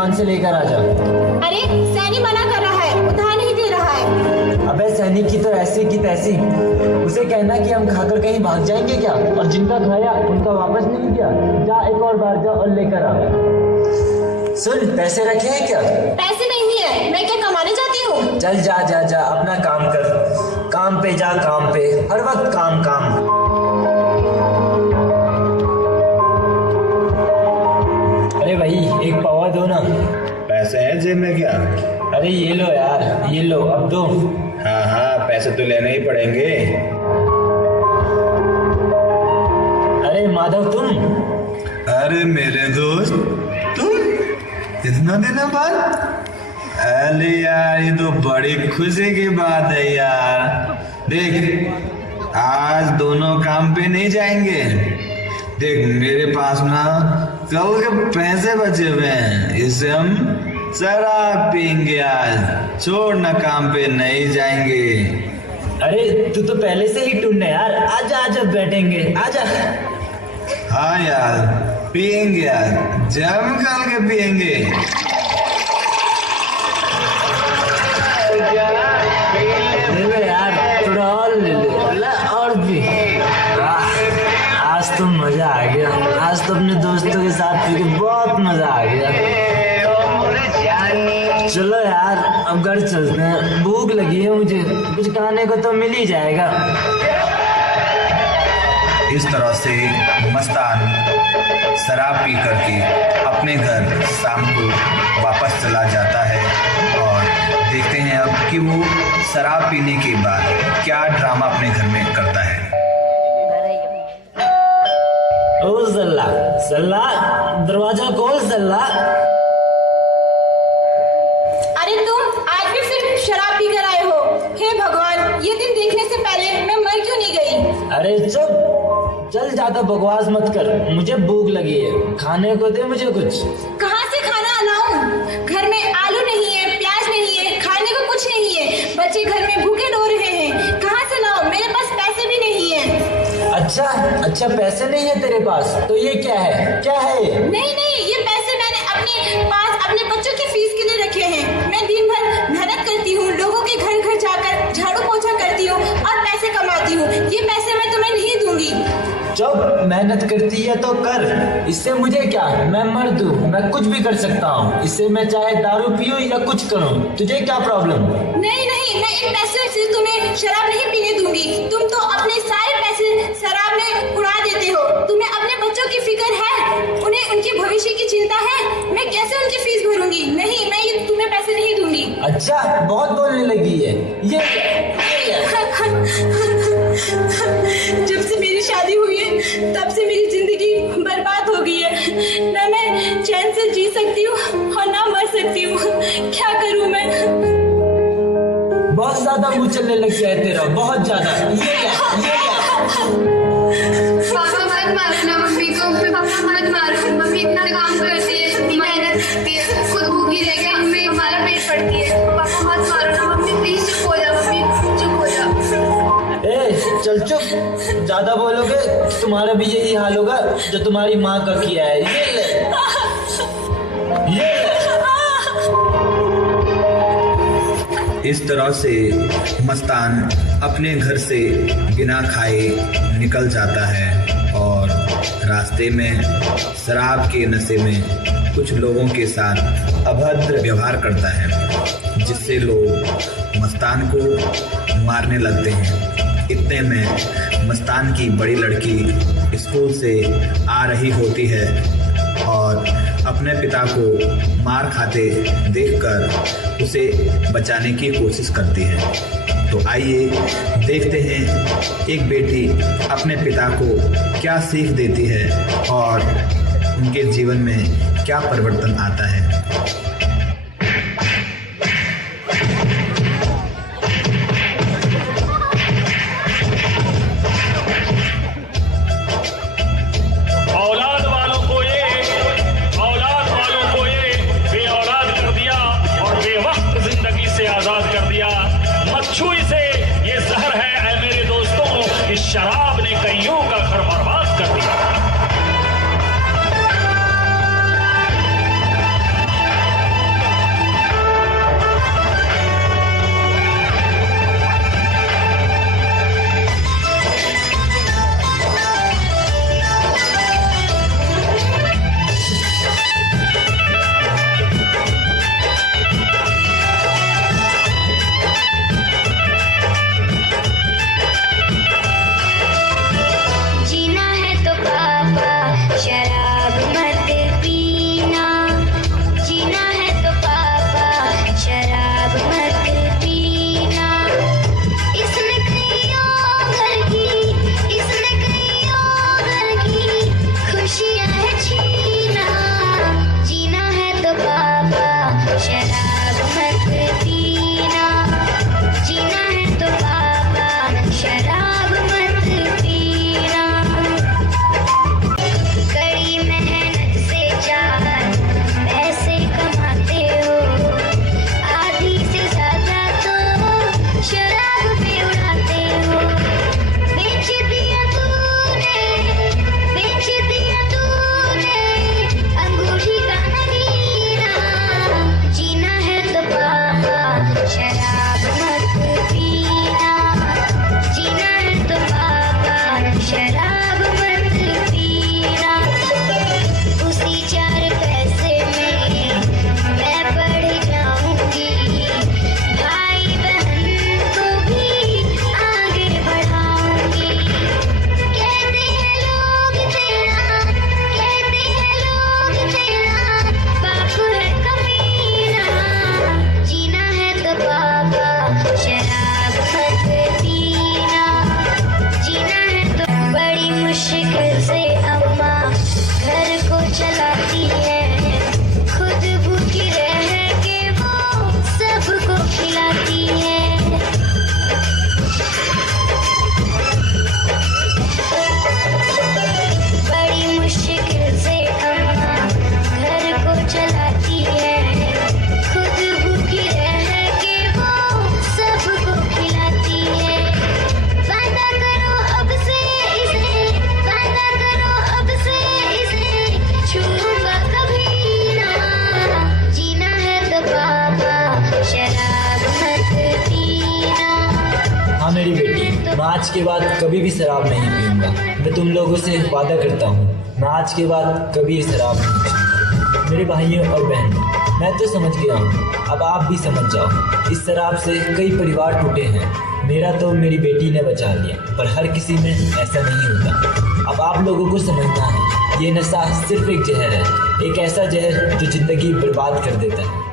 दुकान से लेकर आ जा। अरे सैनी मना कर रहा है, उधार नहीं दे रहा है। अबे सैनिक की तो ऐसी की तैसी, उसे कहना कि हम खाकर कहीं भाग जाएंगे क्या, और जिनका खाया उनका वापस नहीं किया। जा एक और बार जा और लेकर आ। सुन, पैसे रखे हैं क्या? पैसे नहीं है, मैं क्या कमाने जाती हूँ? चल जा जा जा, अपना काम कर, काम पे जा, काम पे, हर वक्त काम काम। अरे भाई एक पावा दो ना। पैसे हैं जेब में क्या? अरे ये लो यार, ये लो, अब दो। हाँ हाँ, पैसे तो लेने ही पड़ेंगे। अरे माधव तुम? अरे मेरे दोस्त, तुम इतना दिनों बाद? अरे यार, ये तो बड़ी खुशी की बात है यार। देख, आज दोनों काम पे नहीं जाएंगे। देख मेरे पास ना कल के पैसे बचे हुए हैं, इससे हम शराब पियेंगे आज। छोड़ ना, काम पे नहीं जाएंगे। अरे तू तो पहले से ही टुन्न है यार, आजा आजा बैठेंगे, आजा। हाँ यार, पियेंगे आज, जम कर के पियेंगे। ले लो यार, थोड़ा और ले लो, ला और भी। आज तो मजा आ गया, आज तो अपने दोस्तों के साथ पी के बहुत मजा आ गया। चलो यार अब घर चलते हैं, भूख लगी है मुझे, कुछ खाने को तो मिल ही जाएगा। इस तरह से मस्तान शराब पी करके अपने घर शाम को वापस चला जाता है। और देखते हैं अब कि वो शराब पीने के बाद क्या ड्रामा अपने घर में करता है। ओ सल्ला सल्ला, दरवाजा खोल सल्ला। अरे तुम आज भी फिर शराब पी कर आए हो? हे भगवान, ये दिन देखने से पहले मैं मर क्यों नहीं गई? अरे चुप, चल ज्यादा बकवास मत कर, मुझे भूख लगी है, खाने को दे मुझे कुछ। कहाँ से खाना लाऊं? घर में आलू नहीं है, प्याज नहीं है, खाने को कुछ नहीं है, बच्चे घर में भूखे रो रहे हैं, कहाँ से लाऊं? मेरे पास पैसे भी नहीं है। अच्छा अच्छा, पैसे नहीं है तेरे पास, तो ये क्या है, क्या है ये? नहीं नहीं, ये पैसे मैंने अपने पास अपने बच्चों की फीस के लिए रखे हैं। मैं दिन भर मेहनत करती हूँ, लोगों के घर घर जाकर झाड़ू पोछा करती हूँ और पैसे कमाती हूँ। ये पैसे मैं तुम्हें नहीं दूंगी। जब मेहनत करती है तो कर, इससे मुझे क्या, मैं मर्द हूँ, मैं कुछ भी कर सकता हूँ, इससे मैं चाहे दारू पीऊँ या कुछ करूँ, तुझे क्या प्रॉब्लम? नहीं नहीं, मैं इन पैसों से तुम्हें शराब नहीं पीने दूंगी। तुम तो अपने सारे पैसे शराब में उड़ा देते हो। तुम्हें अपने बच्चों की फिक्र है, उन्हें उनके भविष्य की चिंता है। मैं कैसे उनकी फीस भरूंगी? नहीं, मैं ये तुम्हें पैसे नहीं दूंगी। अच्छा, बहुत बोलने लगी है ये जब से मेरी शादी हुई है तब से मेरी जिंदगी बर्बाद हो गई है। ना मैं चैन से जी सकती हूँ और ना मर सकती हूँ। क्या करूँ मैं? बहुत ज्यादा मुंह चलने लग गया है तेरा, बहुत ज्यादा। ये क्या? पापा मत मारो ना मम्मी को, पापा मत मारो। मम्मी इतना काम करती है, इतनी मेहनत करती है, खुद भूखी रह के हमें हमारा पेट पड़ती है। पापा मत मारो ना मम्मी, प्लीज चुप हो जा मम्मी, चुप हो जा। ए चल चुप, ज्यादा बोलोगे तुम्हारा भी यही हाल होगा जो तुम्हारी माँ का किया है। ये ले, ये ले। इस तरह से मस्तान अपने घर से बिना खाए निकल जाता है और रास्ते में शराब के नशे में कुछ लोगों के साथ अभद्र व्यवहार करता है, जिससे लोग मस्तान को मारने लगते हैं। इतने में मस्तान की बड़ी लड़की स्कूल से आ रही होती है और अपने पिता को मार खाते देखकर उसे बचाने की कोशिश करती है। तो आइए देखते हैं एक बेटी अपने पिता को क्या सीख देती है और उनके जीवन में क्या परिवर्तन आता है। शराब ने कईयों का घर बर्बाद कर दिया। हाँ मेरी बेटी, मैं आज के बाद कभी भी शराब नहीं पीऊंगा। मैं तुम लोगों से वादा करता हूँ, मैं आज के बाद कभी शराब नहीं पीऊंगा। मेरे भाइयों और बहनों, मैं तो समझ गया हूँ, अब आप भी समझ जाओ। इस शराब से कई परिवार टूटे हैं। मेरा तो मेरी बेटी ने बचा लिया, पर हर किसी में ऐसा नहीं होता। अब आप लोगों को समझना है, ये नशा सिर्फ एक जहर है, एक ऐसा जहर जो जिंदगी बर्बाद कर देता है।